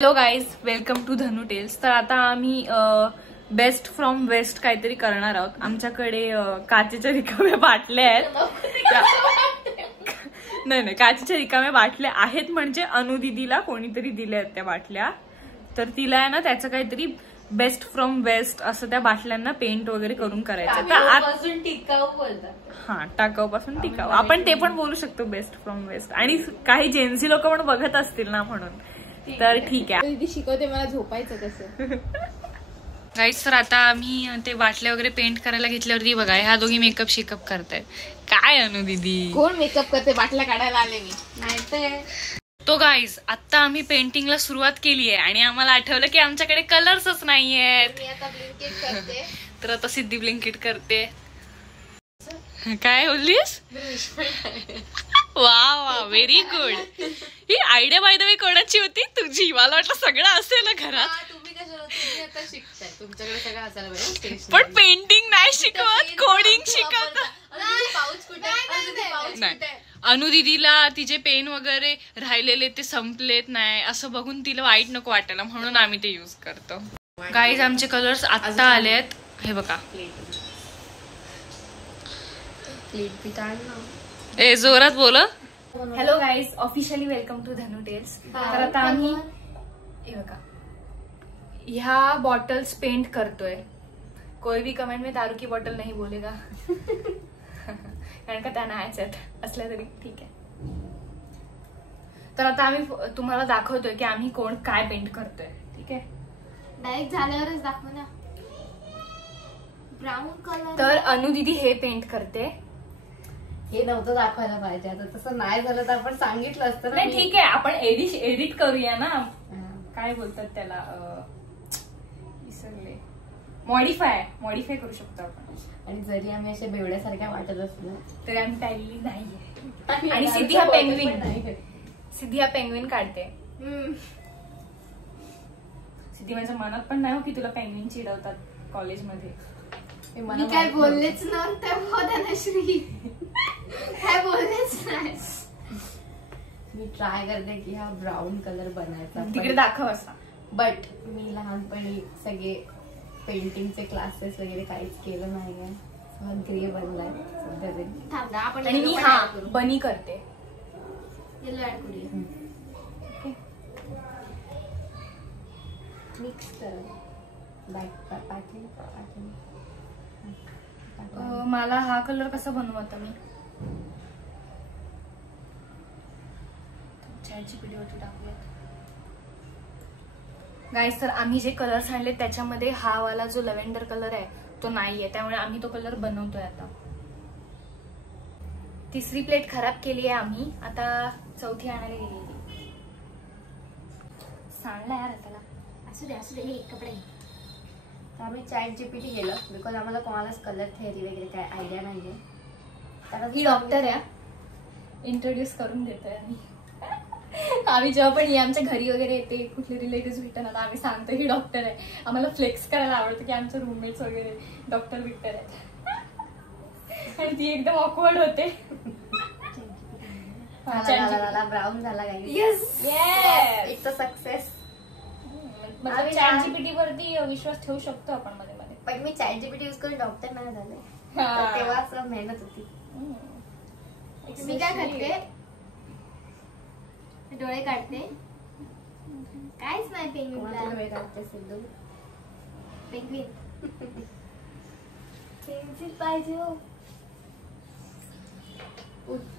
Hello guys, welcome to Dhanu tales. तर आता आम्ही बेस्ट फ्रॉम वेस्ट काहीतरी करणार आहोत. आमच्याकडे काचेच्या रिकाम्या बाटल्या आहेत. नाही, काचेच्या रिकाम्या बाटल्या आहेत म्हणजे अनुदीदीला कोणीतरी दिल्या आहेत त्या बाटल्या. तर तिला आहे ना त्याचं काहीतरी बेस्ट फ्रॉम वेस्ट असं त्या बाटल्यांना पेंट वगैरे करून करायचं. टाकाऊपासून टिकाऊ बोलतात. हा, टाकाऊपासून टिकाऊ आपण ते पण बोलू शकतो बेस्ट फ्रॉम वेस्ट. आणि काही जेन्सी लोक पण बघत असतील ना म्हणून. तर ठीक आहे, दीदी शिकवते मला झोपायचं कसं. गाईज तर आता आम्ही ते बाटल्या वगैरे पेंट करायला घेतल्यावरती बघा ह्या दोघी मेकअप शिकअप करतायत. काय अनु दीदी कोण मेकअप करते? बाटल्या काढायला आले मी नाही तर. तो गाईज आता आम्ही पेंटिंगला सुरुवात केली आहे आणि आम्हाला आठवलं की आमच्याकडे कलर्सच नाहीयेत. मी आता ब्लिंकिट करते. तर आता सिद्धी ब्लिंकिट करते. काय बोललीस? वा वा, very good. He idea by the way कोणाची होती? तुझी. मला वाटलं सगळं असेल ना घरात. तुम्ही कशाला? तुम्ही आता शिकताय, तुमच्याकडे सगळं असायला पाहिजे. पण पेंटिंग नाही शिकवत, कोडिंग शिकवत. पाऊच कुठे नाही, अनुदीदीला तिचे पेन वगैरे राहिलेले ते संपलेत नाही असं बघून तिला वाईट नको वाटायला म्हणून आम्ही ते युज करतो. गाईज आमचे कलर्स आता आलेत. हे बघा. ए जोरात बोल. Hello guys, officially welcome to Dhanu tales. तर आता आम्ही हे बघा ह्या बॉटल्स पेंट करतोय. कोई भी कमेंट में दारू की बॉटल नहीं बोलेगा. कारण का त्या नाहीच आहेत असल्या तरी ठीक आहे. तर आता आम्ही तुम्हाला दाखवतोय की आम्ही कोण काय पेंट करतोय. ठीक आहे, डायरेक्ट झाल्यावरच दाखव ना. Brown colour. तर अनुदीदी हे पेंट करते. हे नव्हतं दाखवायला पाहिजे. आता तसं नाही झालं तर आपण सांगितलं असतं. नाही ठीक आहे, आपण एडिट करूया ना. काय बोलतात त्याला, विसरले. मॉडिफाय करू शकतो आपण. आणि जरी आम्ही अशा बेवड्यासारख्या वाटत असलो तरी आम्ही टाळलेली नाहीये. आणि सिद्धी हा पेंग्विन काढते. सिद्धी माझ्या मनात पण नाही हो की तुला पेंग्विन चिडवतात कॉलेजमध्ये. मी काय बोललेच नव्हतं श्री. काय बोललेच नाही. मी ट्राय करते की हा ब्राऊन कलर बनायचा. तिकडे दाखव असा. बट मी लहानपणी सगळे पेंटिंगचे क्लासेस वगैरे काहीच केलं नाहीये. ग्रे बनलाय सध्या. आणि मी हा बनी करते. मिक्स कर. मला हा कलर कसा बनवता मी ChatGPT टाकूयात. गाईस तर आम्ही जे कलर्स आणले त्याच्यामध्ये हा वाला जो लव्हेंडर कलर आहे तो नाहीये, त्यामुळे आम्ही तो कलर बनवतोय. आता तिसरी प्लेट खराब केली आहे आम्ही. आता चौथी आणायला गेलेली. सांगला यार त्याला. असू दे हे कपडे. तर आम्ही ChatGPT केलं बिकॉज आम्हाला कोणालाच कलर थेअरी वगैरे काय आयडिया नाहीये. कारण ही डॉक्टर आहे, इंट्रोड्यूस करून देतोय आम्ही. आम्ही जेव्हा पण आमच्या घरी वगैरे येते, कुठले रिलेटिव्ह भेटतात, आम्ही सांगतो ही डॉक्टर आहे. आम्हाला फ्लेक्स करायला आवडतं की आमचे रूममेट्स वगैरे डॉक्टर विक्टर आहेत. आणि ती एकदम ऑकवर्ड होते. ब्राऊन झाला एक तर सक्सेस. ChatGPT वरती विश्वास ठेवू शकतो आपण मध्ये मध्ये. पण मी ChatGPT यूज करून डॉक्टर नाही झाले. तेव्हाच मेहनत होती. मी काय करते, डोळे काढते. काहीच नाही. पेंग्विन काढते. सिद्धू पेंग्विन. पेन्सिल पाहिजे हो.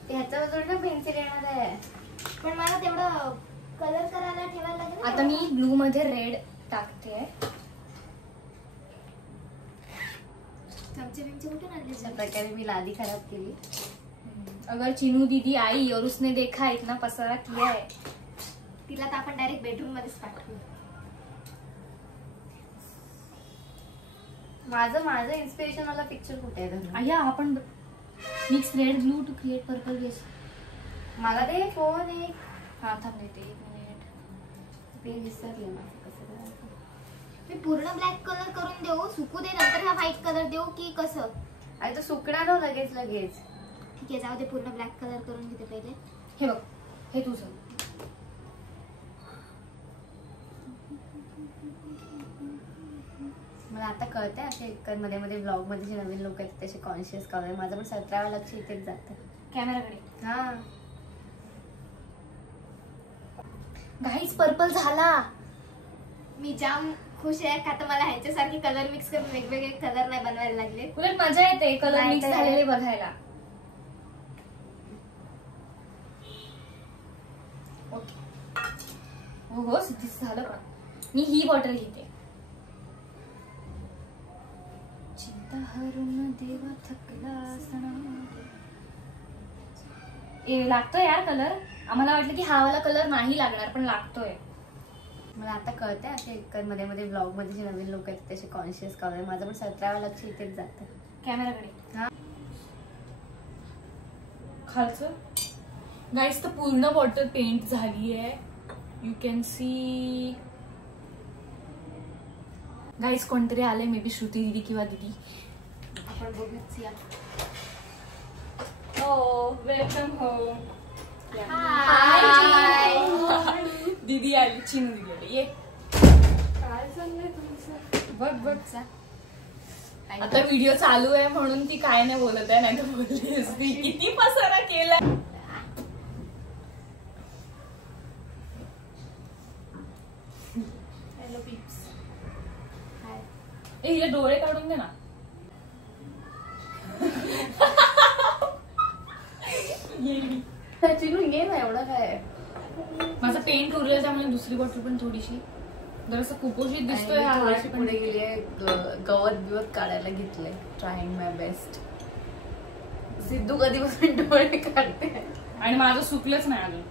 ह्याच्यावर ना पेन्सिल येणार आहे. पण मला तेवढं कलर करायला ठेवायला लागेल. आता मी ब्लू मध्ये रेड टाकते. अशा प्रकारे मी लादी खराब केली. अगर चिनू दीदी आई और उसने देखा इतना पसारा किया है, तिला तर आपण डायरेक्ट बेडरूम मध्येच पाठवू. माझं इन्स्पिरेशन वाला पिक्चर कुठे आहे? आया आपण mix red blue to create purple base. मला ते फोन एक हा थांब देते 1 मिनिट. पेन विसरले माझं कसं करायचं. मी पूर्ण ब्लॅक कलर करून देऊ, सुकू दे, नंतर हा व्हाईट कलर देऊ की कसं? अरे तो सुकणार हो लगेच. ठीक आहे, जाऊ दे. पूर्ण ब्लॅक कलर करून घेते पहिले. हे बघ, हे तुझं. मला आता कळतंय असे मध्ये मध्ये ब्लॉग मध्ये जे नवीन लोक आहेत त्याचे कॉन्शियस कळतंय. माझं पण 17 लक्ष इथेच जातं कॅमेराकडे. हा. गाईज पर्पल झाला. मी जाम खुश आहे का तर मला ह्याच्यासारखे कलर मिक्स करून वेगवेगळे कलर नाही बनवायला लागले. उलट मजा येते कलर नाही मिक्स तर- झालेले बघायला. ओके. हो हो सिद्धीच झालं पण. मी ही बॉटल घेते. चिंता हरून देवा थकला सणा. लागतोय यार कलर. आम्हाला वाटलं की हा वाला कलर नाही लागणार पण लागतोय. मला आता कळतंय असे मध्ये मध्ये ब्लॉग मध्ये जे नवीन लोक आहेत त्याचे कॉन्शियस कळतंय. माझं पण 17 लक्ष इथेच जातं कॅमेराकडे. हा. खालचं गाईस तर पूर्ण बॉटल पेंट झाली आहे. You can see. गाईस कोणतरी आले मे बी श्रुती दिदी किंवा दिदी. आपण बघूच या. हो वेलकम होम. हाय. दीदी आली. चिनू दीदी आली. ये काय चाललंय तुमचं? बघ बघ. आता व्हिडिओ चालू आहे म्हणून ती काय नाही बोलत आहे. नाही तर बोलली असती. किती पसारा केला. Hello peeps. हाय. ए हिला डोळे काढून दे ना. चिरून घे ना एवढं काय. माझा पेंट उरलेला त्यामुळे दुसरी बॉटल पण थोडीशी जरासं कुपोषित दिसतोय. हा थोडीशी पुढे गेलीये. गवत बिवत काढायला घेतलंय. ट्राईंग माय बेस्ट. सिद्धू कधीपासून डोळे काढते आणि माझं सुकलंच नाही अजून.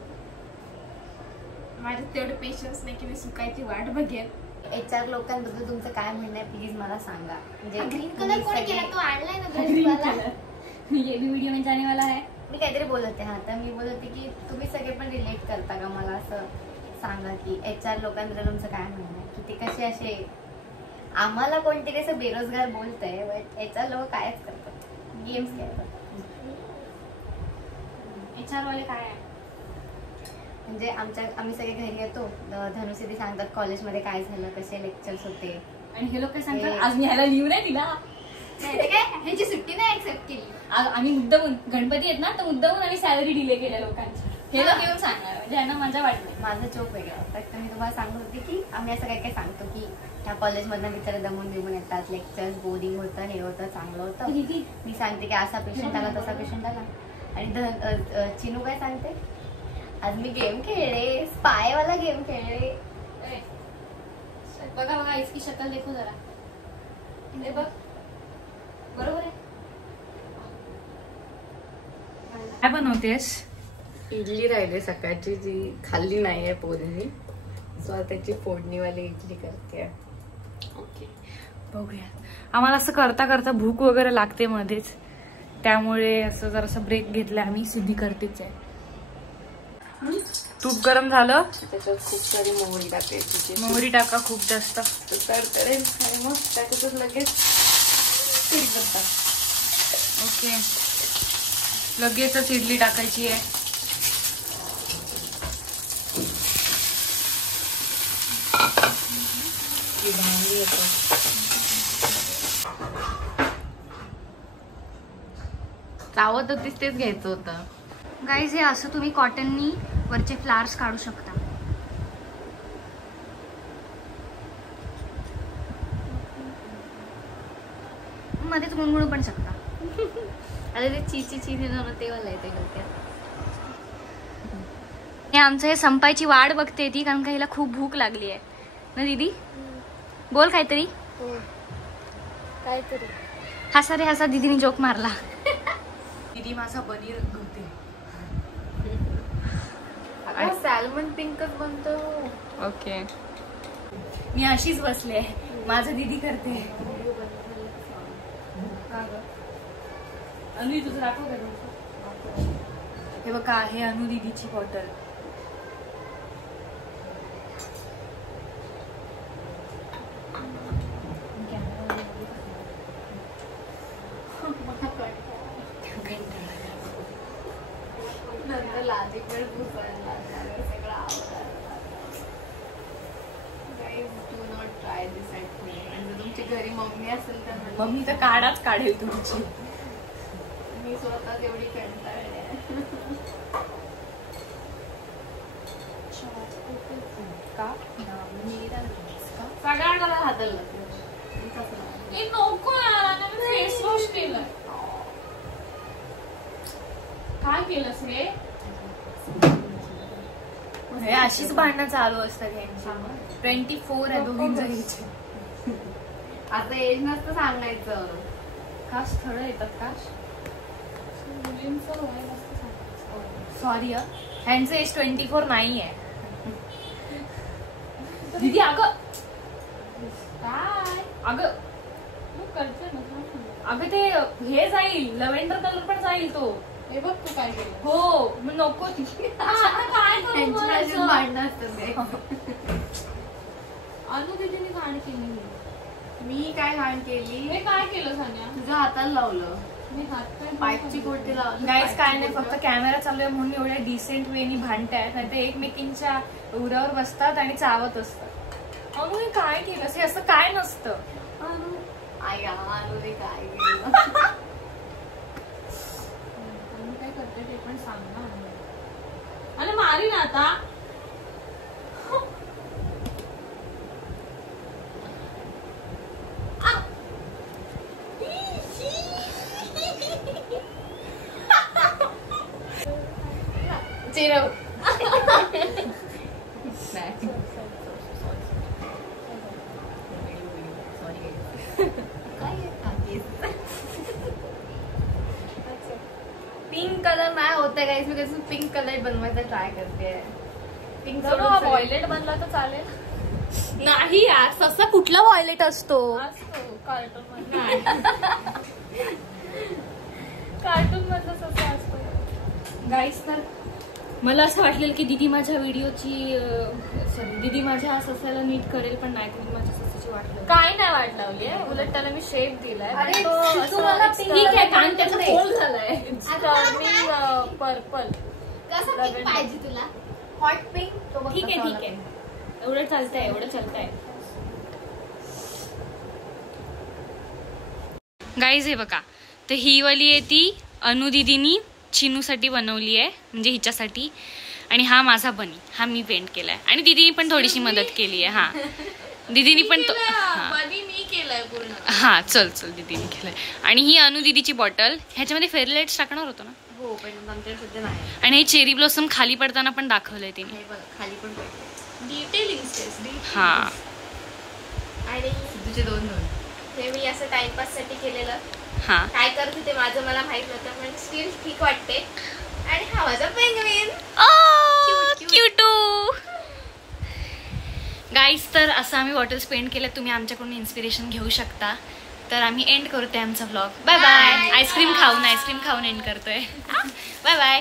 माझं तेवढं पेशन्स नाही की मी सुकायची वाट बघेन. HR लोकांबद्दल तुमचं काय म्हणणं आहे प्लीज मला सांगा. म्हणजे ग्रीन कलर कोणी केला? तो आणलाय ना ड्रेस. ये भी वीडियो में जाने वाला है. मी काहीतरी बोलते. हा तर मी बोलते की तुम्ही सगळे पण रिलेट करता का मला असं सांगा की HR लोकांबद्दल तुमचं काय म्हणणं आहे की ते कसे असे आम्हाला कोणतरी असं बेरोजगार बोलतंय बट HR लोक कायच करतात. गेम्स खेळतात. HR वाले काय आहे म्हणजे आम्ही सगळे घरी येतो. धनुसिद्धी सांगतात कॉलेजमध्ये काय झालं कसे लेक्चर्स होते. आणि हे लोक काय सांगतात आज मी ह्याला लिव्ह नाही दिला. काय ह्याची सुट्टी नाही ऍक्सेप्ट केली. आम्ही मुद्दामून गणपती आहेत ना तर मुद्दामून आम्ही सॅलरी डिले केल्या लोकांची. हे लोक येऊन सांगणार म्हणजे यांना मजा वाटली. माझा जोक वेगळा होता. तर मी तुम्हाला सांगत होते की आम्ही असं काय काय सांगतो की ह्या कॉलेजमधनं बिचारे दमून बिमून येतात. लेक्चर्स बोरिंग होतं हे होतं चांगलं होतं. मी सांगते की असा पेशंट आला तसा पेशंट आला. आणि चिनू काय सांगते आज मी गेम खेळले. स्पाय वाला गेम खेळले. बघा बघा इसकी शक्ल देखो जरा. हे बघ बरोबर आहे. काय बनवतेस? इडली राहिली सकाळची जी खाल्ली नाहीये पोरींनी. सो त्याची फोडणीवाली इडली करते. ओके बघूया. आम्हाला असं करता करता भूक वगैरे लागते मध्येच त्यामुळे असं जरासं ब्रेक घेतला आम्ही. सिद्धी करतेच आहे. तूप गरम झालं त्याच्यात खूप सारी मोहरी टाकायची. मोहरी टाका खूप जास्त. तडतडेल आणि मग त्याच्यातच लगेच ओके लगेचच इडली टाकायची आहे. भांडी येतो. चावत होतीस तेच घ्यायचं होतं. गाईज हे असं तुम्ही कॉटननी वरचे फ्लावर्स काढू शकता. मध्येच गुणगुणू पण शकता. अरे ते चीची ते मला येते हे आमचं हे संपायची वाट बघते ती कारण का हिला खूप भूक लागली आहे ना दीदी. बोल काहीतरी. काहीतरी हसा रे हसा. दीदीने जोक मारला. दीदी माझा पनीर धुते. सॅल्मन पिंकच बनतो. ओके मी अशीच बसले. माझं दीदी करते. अनु तुझं दाखव का. हे बघा हे अनु दीदीची बॉटल. नंतर लाजिक वेळ सगळं आवडत. काय डिसाईड नाही. आणि जर तुमची घरी मम्मी असेल तर म्हणजे मम्मी तर काढाच काढेल तुमची. मी स्वतः तेवढी कंटाळली आहे. का सगळ्यांना हाताला नको यार, फेस वॉश केलं. काय केलंस रे? हे अशीच भांडणं चालू असतात यांची. 24 आहे दोघींचं घ्यायचे. आता एज नसतं सांगायचं. का स्थळ येतात का? सॉरी ह्यांचं एज 24 नाही आहे. दीदी अगं काय अगं अगं ते हे जाईल, लव्हेंडर कलर पण जाईल तो. हे बघ तू काय केलं. हो मग नको ती. काय करू भांडणं असतं. अनु दीदीने घाण केली. मी काय घाण केली? हे काय केलं सान्या? तुझ्या हाताला लावलं. मी हात पाईपची गोटी लावली. गाईज काय नाही, फक्त कॅमेरा चालू आहे म्हणून एवढ्या डिसेंट वेनी भांडतायत. नाही तर एकमेकींच्या उरावर बसतात आणि चावत असतात. अनु हे काय केलं? हे असं काय नसतं. आई अनुने काय केलं? काय करते ते पण सांग ना. अरे मारी ना आता. चिरव. पिंक कलर नाही होत आहे. मी कसं पिंक कलर बनवायचा ट्राय करते. पिंक व्हायलेट बनला तर चालेल. नाही यार, ससा कुठला व्हायलेट असतो? कार्टून मधला ससा असतो. गाईस तर मला असं वाटलेलं की दीदी माझ्या व्हिडिओची दीदी माझ्या ससाला नीट करेल, पण नाही. तुम्ही माझ्या ससाची वाटलं काय नाही वाट लावली. उलट त्याला मी शेप दिलाय. ठीक आहे, कारण त्याचा फोल झालाय. पर्पल कसं pink पाहिजे तुला? Hot pink. ठीक आहे ठीक आहे, एवढं चालतंय, एवढं चालतंय. गाईज हे बघा, तर ही वाली आहे ती अनु दीदीनी चिनूसाठी बनवली आहे, म्हणजे हिच्यासाठी. आणि हा माझा बनी, हा मी पेंट केलाय. आणि दीदीनी पण थोडीशी मदत केली आहे. हा दीदीनी पण बनी मी केलाय पूर्ण. हा चल दीदीनी केलंय. आणि ही अनु दीदीची बॉटल, ह्याच्यामध्ये फेअर लाईट्स टाकणार होतो ना. हो पण आमच्या सध्या नाही. आणि हे चेरी ब्लॉसम खाली पडताना पण दाखवलंय तिने. खाली पण डिटेलिंग. हा आणि तुझे 2 हे मी असं टाइमपास साठी केलेलं. हा काय करते ते माझं मला माहित नव्हतं, पण स्टील ठीक वाटते. आणि हा माझा पेंग्विन. क्यूटू. गाईज तर असं आम्ही बॉटल्स पेंट केलं. तुम्ही आमच्याकडून इन्स्पिरेशन घेऊ शकता. तर आम्ही एंड करतोय आमचा व्लॉग. Bye bye. आईस्क्रीम खाऊन एंड करतोय. Bye bye.